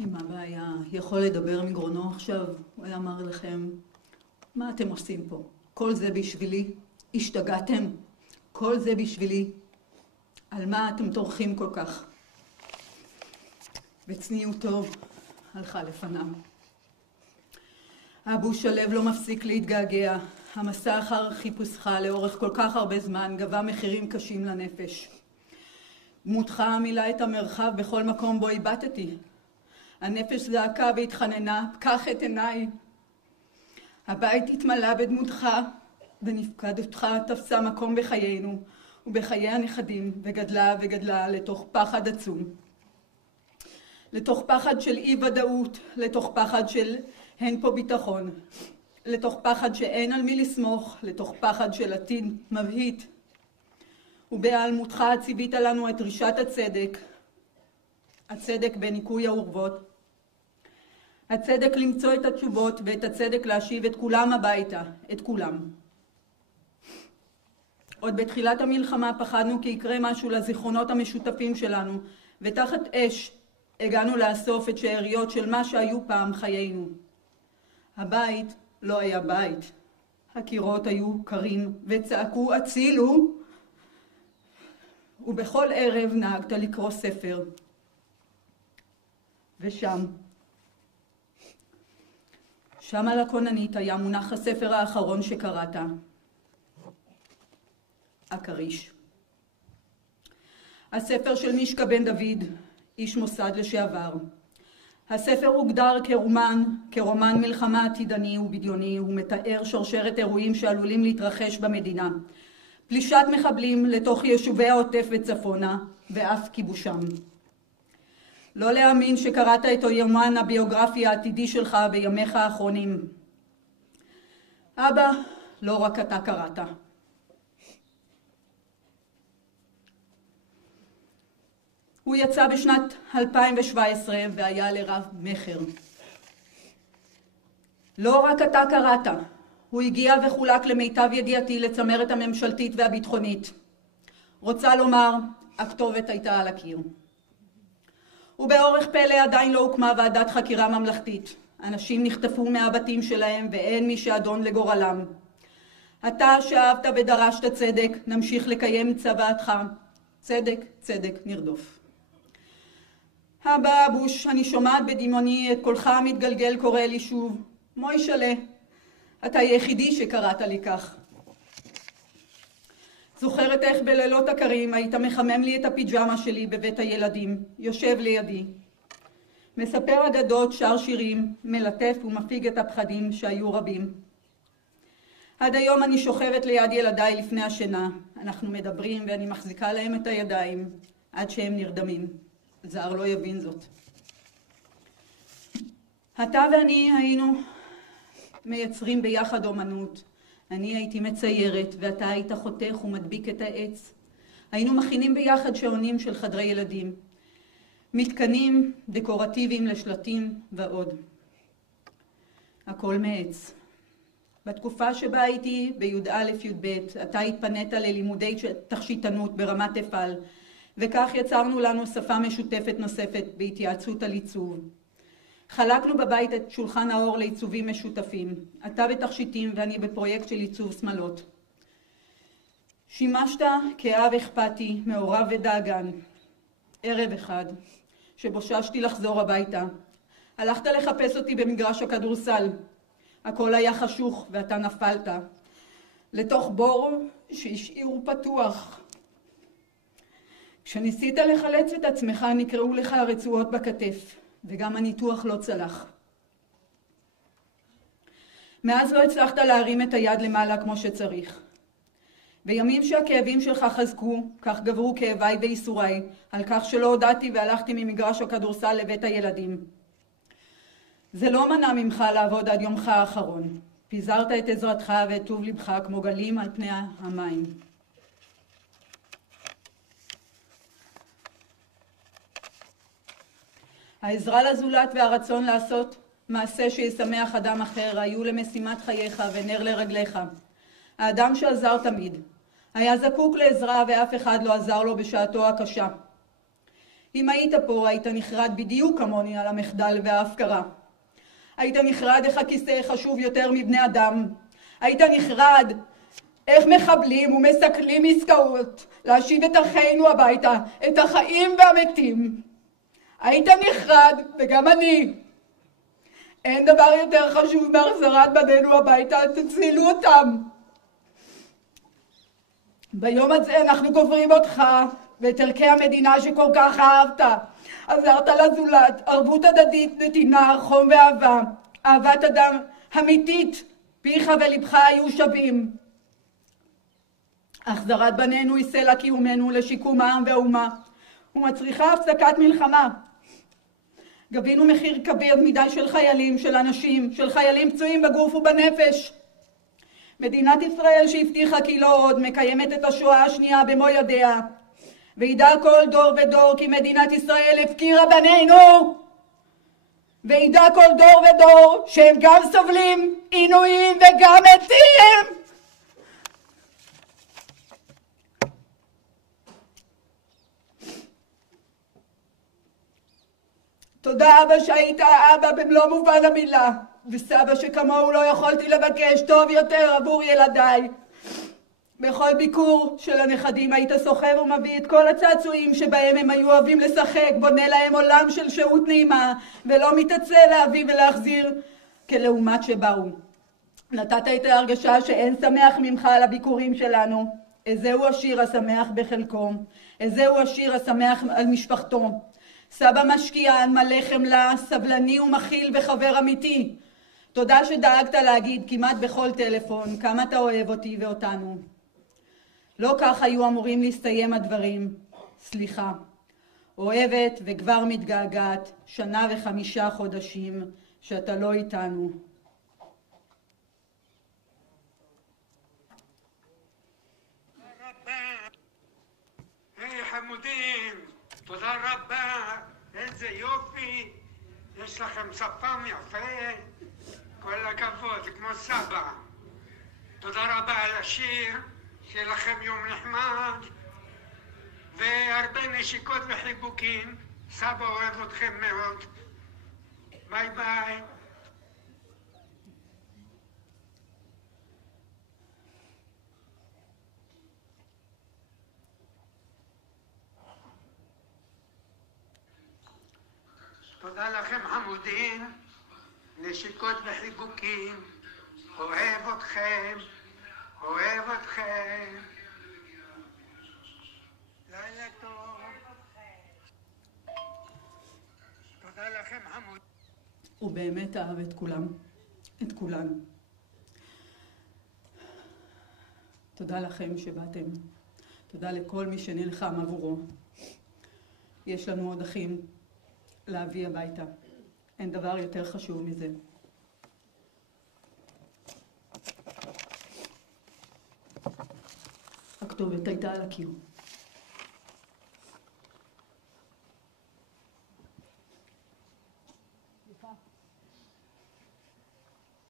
אם אבא היה יכול לדבר מגרונו עכשיו, הוא היה אמר לכם, מה אתם עושים פה? כל זה בשבילי? השתגעתם? כל זה בשבילי? על מה אתם טורחים כל כך? בצניעותו הלכה לפניו. אבו שלב לא מפסיק להתגעגע. המסע אחר חיפושך לאורך כל כך הרבה זמן גבה מחירים קשים לנפש. דמותך מילאה את המרחב בכל מקום בו איבדתי. הנפש זעקה והתחננה, פקח את עיניי. הבית התמלא בדמותך, ונפקדותך תפסה מקום בחיינו ובחיי הנכדים, וגדלה וגדלה לתוך פחד עצום. לתוך פחד של אי ודאות, לתוך פחד של אין פה ביטחון, לתוך פחד שאין על מי לסמוך, לתוך פחד של עתיד מבהית. ובהיעלמותך ציווית לנו את דרישת הצדק, הצדק בניקוי האורוות, הצדק למצוא את התשובות ואת הצדק להשיב את כולם הביתה, את כולם. עוד בתחילת המלחמה פחדנו כי יקרה משהו לזיכרונות המשותפים שלנו, ותחת אש הגענו לאסוף את שאריות של מה שהיו פעם חיינו. הבית לא היה בית. הקירות היו קרים וצעקו הצילו, ובכל ערב נהגת לקרוא ספר. ושם על הכוננית היה מונח הספר האחרון שקראת, הכריש. הספר של מישקה בן דוד, איש מוסד לשעבר. הספר הוגדר כרומן מלחמה עתידני ובדיוני, הוא מתאר שרשרת אירועים שעלולים להתרחש במדינה. פלישת מחבלים לתוך יישובי העוטף וצפונה, ואף כיבושם. לא להאמין שקראת את היומן הביוגרפי העתידי שלך בימיך האחרונים. אבא, לא רק אתה קראת. הוא יצא בשנת 2017 והיה לרב מחר. לא רק אתה קראת, הוא הגיע וחולק למיטב ידיעתי לצמרת הממשלתית והביטחונית. רוצה לומר, הכתובת הייתה על הקיר. ובאורך פלא עדיין לא הוקמה ועדת חקירה ממלכתית. אנשים נחטפו מהבתים שלהם ואין מי שאדון לגורלם. אתה שאהבת ודרשת צדק, נמשיך לקיים צוואתך. צדק, צדק נרדוף. אבא אבוש, אני שומעת בדמיוני את קולך המתגלגל קורא לי שוב, מוישלה, אתה היחידי שקראת לי כך. זוכרת איך בלילות הקרים היית מחמם לי את הפיג'מה שלי בבית הילדים, יושב לידי. מספר אגדות, שר שירים, מלטף ומפיג את הפחדים שהיו רבים. עד היום אני שוכבת ליד ילדיי לפני השינה. אנחנו מדברים ואני מחזיקה להם את הידיים עד שהם נרדמים. זר לא יבין זאת. אתה ואני היינו מייצרים ביחד אומנות. אני הייתי מציירת ואתה היית חותך ומדביק את העץ. היינו מכינים ביחד שעונים של חדרי ילדים. מתקנים דקורטיביים לשלטים ועוד. הכל מעץ. בתקופה שבה הייתי בי"א י"ב, אתה התפנית ללימודי תכשיטנות ברמת אפעל, וכך יצרנו לנו שפה משותפת נוספת בהתייעצות על עיצוב. חלקנו בבית את שולחן האור לעיצובים משותפים, אתה בתכשיטים ואני בפרויקט של עיצוב שמלות. שימשת כאב אכפתי, מעורב ודאגן. ערב אחד, שבוששתי לחזור הביתה, הלכת לחפש אותי במגרש הכדורסל. הכל היה חשוך ואתה נפלת לתוך בור שהשאירו פתוח. כשניסית לחלץ את עצמך נקראו לך הרצועות בכתף, וגם הניתוח לא צלח. מאז לא הצלחת להרים את היד למעלה כמו שצריך. בימים שהכאבים שלך חזקו, כך גברו כאביי ואיסוריי, על כך שלא הודעתי והלכתי ממגרש הכדורסל לבית הילדים. זה לא מנע ממך לעבוד עד יומך האחרון. פיזרת את עזרתך ואת טוב לבך כמו גלים על פני המים. העזרה לזולת והרצון לעשות מעשה שישמח אדם אחר היו למשימת חייך ונר לרגליך. האדם שעזר תמיד היה זקוק לעזרה ואף אחד לא עזר לו בשעתו הקשה. אם היית פה, היית נחרד בדיוק כמוני על המחדל וההפקרה. היית נחרד איך הכיסא חשוב יותר מבני אדם. היית נחרד איך מחבלים ומסכלים עסקאות להשיב את אחינו הביתה, את החיים והמתים. היית נחרד, וגם אני. אין דבר יותר חשוב מהחזרת בנינו הביתה, תצילו אותם. ביום הזה אנחנו קוברים אותך ואת ערכי המדינה שכל כך אהבת. עזרת לזולת, ערבות הדדית, נתינה, חום ואהבה, אהבת אדם אמיתית, פיך ולבך היו שווים. החזרת בנינו היא סלע קיומנו לשיקום העם והאומה, ומצריכה הפסקת מלחמה. גבינו מחיר כביר מדי של חיילים, של אנשים, של חיילים פצועים בגוף ובנפש. מדינת ישראל שהבטיחה כי לא עוד מקיימת את השואה השנייה במו ידיה, וידע כל דור ודור כי מדינת ישראל הפקירה בנינו, וידע כל דור ודור שהם גם סובלים עינויים וגם מתים. תודה אבא שהיית אבא במלוא מובן המילה, וסבא שכמוהו לא יכולתי לבקש טוב יותר עבור ילדיי. בכל ביקור של הנכדים היית סוחב ומביא את כל הצעצועים שבהם הם היו אוהבים לשחק, בונה להם עולם של שהות נעימה, ולא מתעצל להביא ולהחזיר כלעומת שבאו. נתת את ההרגשה שאין שמח ממך על הביקורים שלנו. איזהו השיר השמח בחלקו, איזהו השיר השמח על משפחתו. סבא משקיען, מלא חמלה, סבלני ומכיל וחבר אמיתי. תודה שדאגת להגיד כמעט בכל טלפון כמה אתה אוהב אותי ואותנו. לא כך היו אמורים להסתיים הדברים. סליחה. אוהבת וכבר מתגעגעת 1.5 חודשים שאתה לא איתנו. היי חמודים, תודה רבה, איזה יופי, יש לכם שפם יפה, כל הכבוד, כמו סבא. תודה רבה על השיר, שיהיה לכם יום נחמד, והרבה נשיקות וחיבוקים. סבא אוהב אתכם מאוד. ביי ביי. תודה לכם חמודים, נשיקות וחיבוקים, אוהב אתכם, אוהב אתכם. לילה טוב. תודה לכם חמודים. הוא באמת אהב את כולם, את כולנו. תודה לכם שבאתם. תודה לכל מי שנלחם עבורו. יש לנו עוד אחים להביא הביתה. אין דבר יותר חשוב מזה. הכתובת הייתה על הקיר.